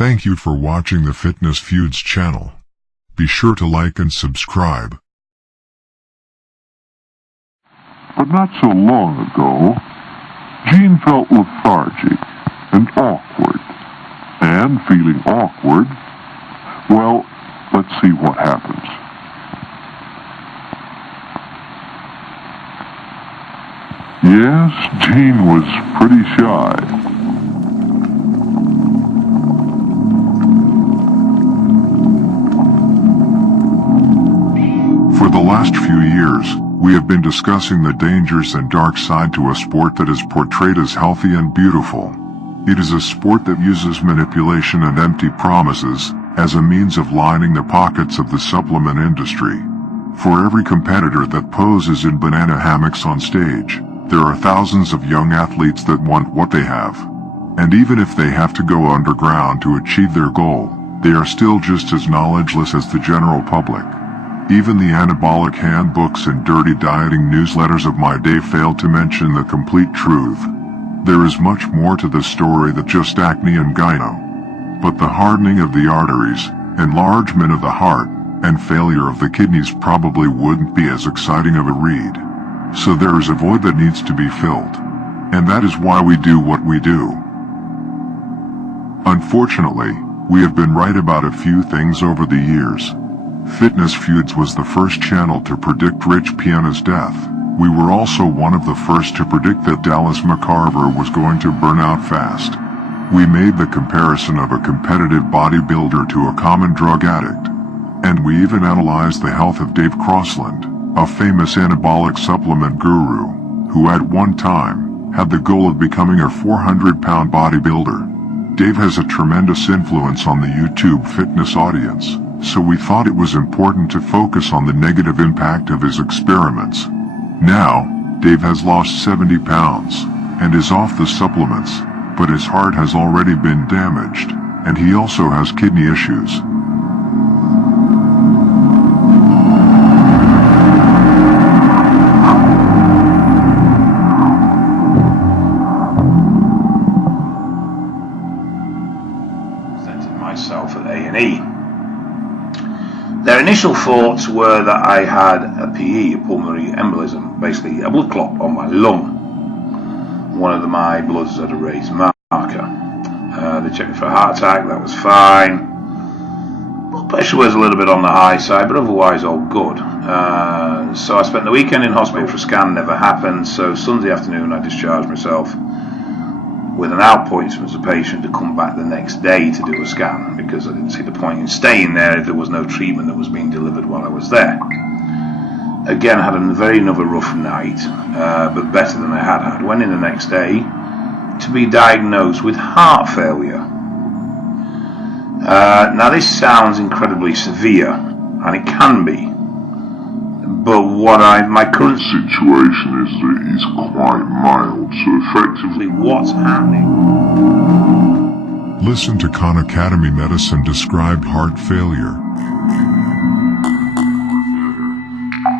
Thank you for watching the Fitness Feuds channel. Be sure to like and subscribe. But not so long ago, Jean felt lethargic and awkward. And feeling awkward, well, let's see what happens. Yes, Jean was pretty shy. For the last few years, we have been discussing the dangers and dark side to a sport that is portrayed as healthy and beautiful. It is a sport that uses manipulation and empty promises as a means of lining the pockets of the supplement industry. For every competitor that poses in banana hammocks on stage, there are thousands of young athletes that want what they have. And even if they have to go underground to achieve their goal, they are still just as knowledgeless as the general public. Even the anabolic handbooks and dirty dieting newsletters of my day failed to mention the complete truth. There is much more to this story than just acne and gyno. But the hardening of the arteries, enlargement of the heart, and failure of the kidneys probably wouldn't be as exciting of a read. So there is a void that needs to be filled. And that is why we do what we do. Unfortunately, we have been right about a few things over the years. Fitness Feuds was the first channel to predict Rich Piana's death. We were also one of the first to predict that Dallas McCarver was going to burn out fast. We made the comparison of a competitive bodybuilder to a common drug addict. And we even analyzed the health of Dave Crossland, a famous anabolic supplement guru, who at one time had the goal of becoming a 400-pound bodybuilder. Dave has a tremendous influence on the YouTube fitness audience, so we thought it was important to focus on the negative impact of his experiments. Now, Dave has lost 70 pounds, and is off the supplements, but his heart has already been damaged, and he also has kidney issues. Presented myself at A&E. Their initial thoughts were that I had a PE, a pulmonary embolism, basically a blood clot on my lung. One of my bloods had a raised marker. They checked me for a heart attack, that was fine. Blood pressure was a little bit on the high side, but otherwise all good. So I spent the weekend in hospital for a scan, never happened. So Sunday afternoon I discharged myself with an appointment as a patient to come back the next day to do a scan, because I didn't see the point in staying there if there was no treatment that was being delivered while I was there. Again, I had another rough night, but better than I had. Went in the next day to be diagnosed with heart failure. Now this sounds incredibly severe, and it can be, but my current Situation is that he's quite mild, so effectively what's happening? Listen to Khan Academy Medicine described heart failure.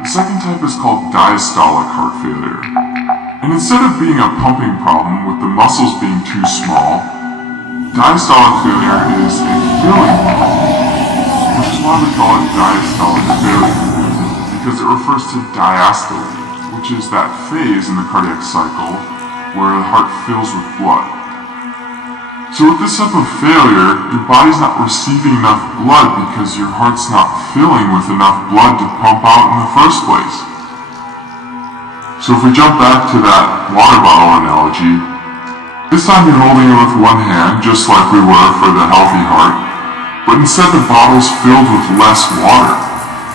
The second type is called diastolic heart failure. And instead of being a pumping problem with the muscles being too small, diastolic failure is a filling problem, which is why we call it diastolic failure, because it refers to diastole, which is that phase in the cardiac cycle where the heart fills with blood. So with this type of failure, your body's not receiving enough blood because your heart's not filling with enough blood to pump out in the first place. So if we jump back to that water bottle analogy, this time you're holding it with one hand, just like we were for the healthy heart, but instead the bottle's filled with less water.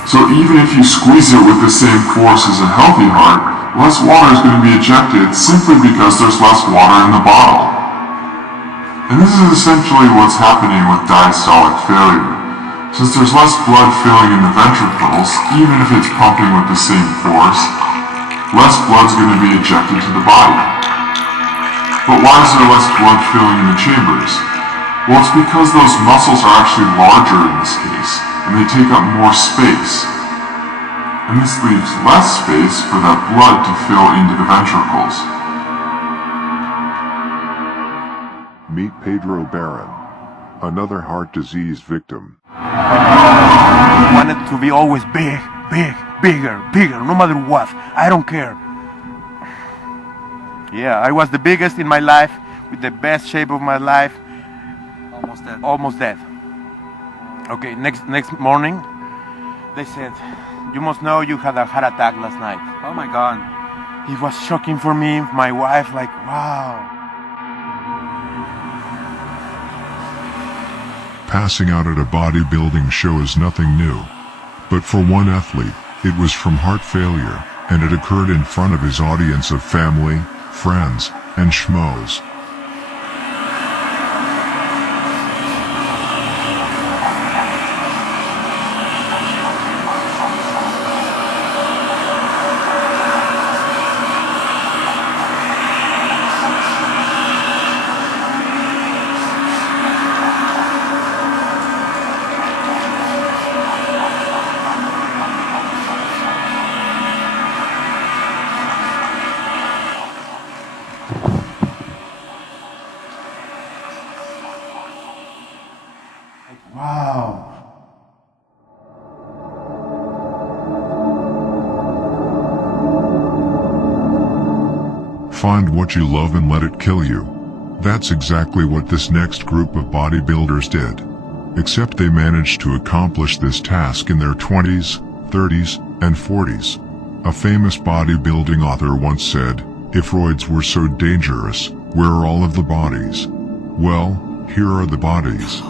So even if you squeeze it with the same force as a healthy heart, less water is going to be ejected simply because there's less water in the bottle. And this is essentially what's happening with diastolic failure. Since there's less blood filling in the ventricles, even if it's pumping with the same force, less blood is going to be ejected to the body. But why is there less blood filling in the chambers? Well, it's because those muscles are actually larger in this case, and they take up more space. And this leaves less space for that blood to fill into the ventricles. Meet Pedro Barron. another heart disease victim. I wanted to be always big, bigger, no matter what. I don't care. Yeah, I was the biggest in my life, with the best shape of my life. Almost dead. Okay, next morning, they said, you must know you had a heart attack last night. Oh my God. It was shocking for me, my wife, like, wow. Passing out at a bodybuilding show is nothing new. But for one athlete, it was from heart failure, and it occurred in front of his audience of family, friends, and schmoes. Wow. Find what you love and let it kill you. That's exactly what this next group of bodybuilders did. Except they managed to accomplish this task in their 20s, 30s, and 40s. A famous bodybuilding author once said, "If roids were so dangerous, where are all of the bodies?" Well, here are the bodies.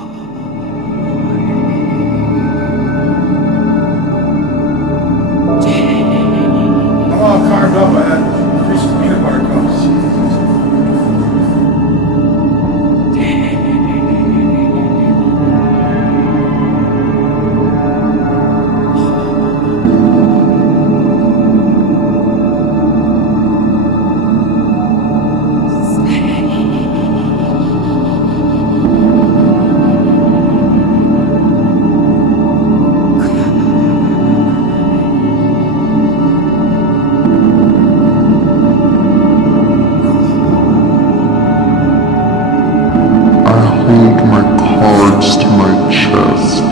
I'm all carved up. I had Reese's peanut butter cups. To my chest.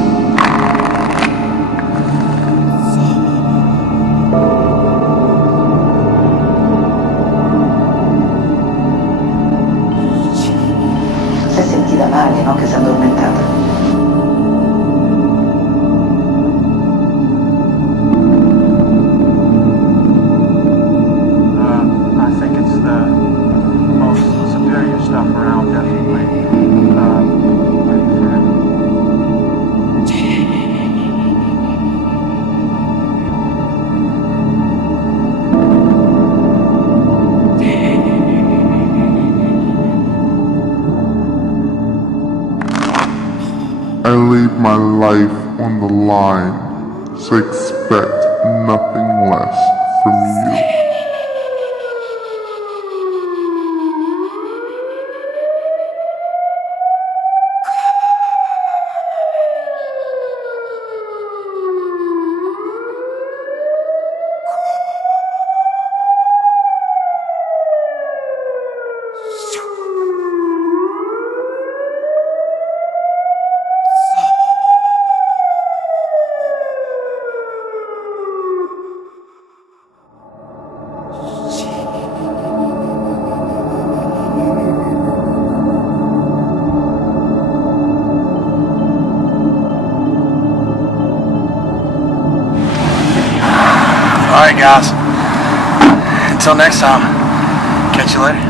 Si è sentita male, no? Che si è addormentata. I think it's the most superior stuff around, definitely. I laid my life on the line, so expect nothing less from you. Alright guys, until next time, catch you later.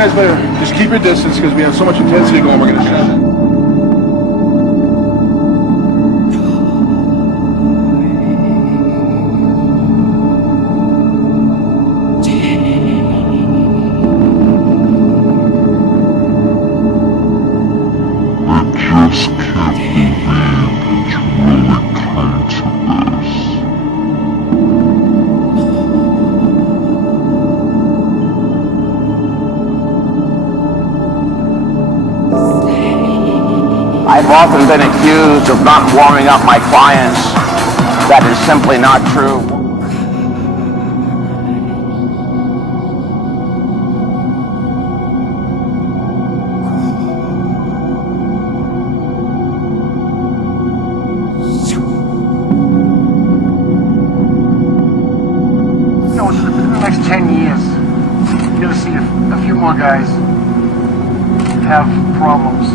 guys better just keep your distance because we have so much intensity going. We're gonna shut it. I've often been accused of not warming up my clients. That is simply not true. You know, within the next 10 years, you're going to see a few more guys have problems.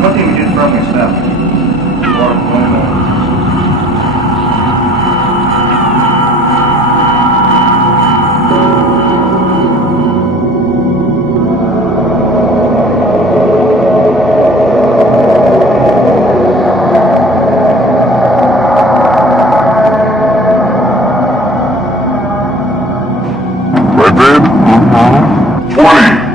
What can you do from yourself? Right, babe? 20!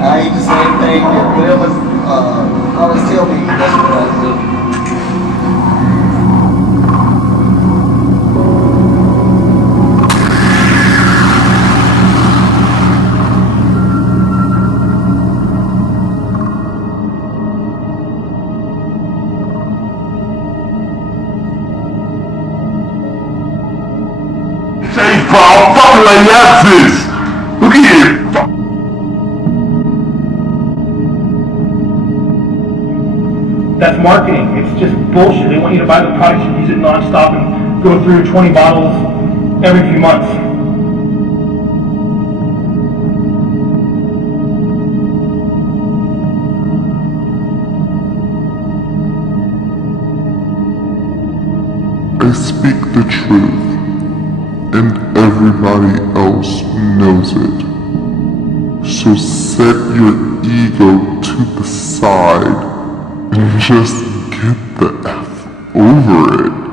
I eat the same thing, whatever always tell me that's what I do. Hey, Paul, fucking like this! Look at you! That's marketing. It's just bullshit. They want you to buy the products and use it non-stop and go through 20 bottles every few months. I speak the truth, and everybody else knows it. So set your ego to the side and just get the F over it.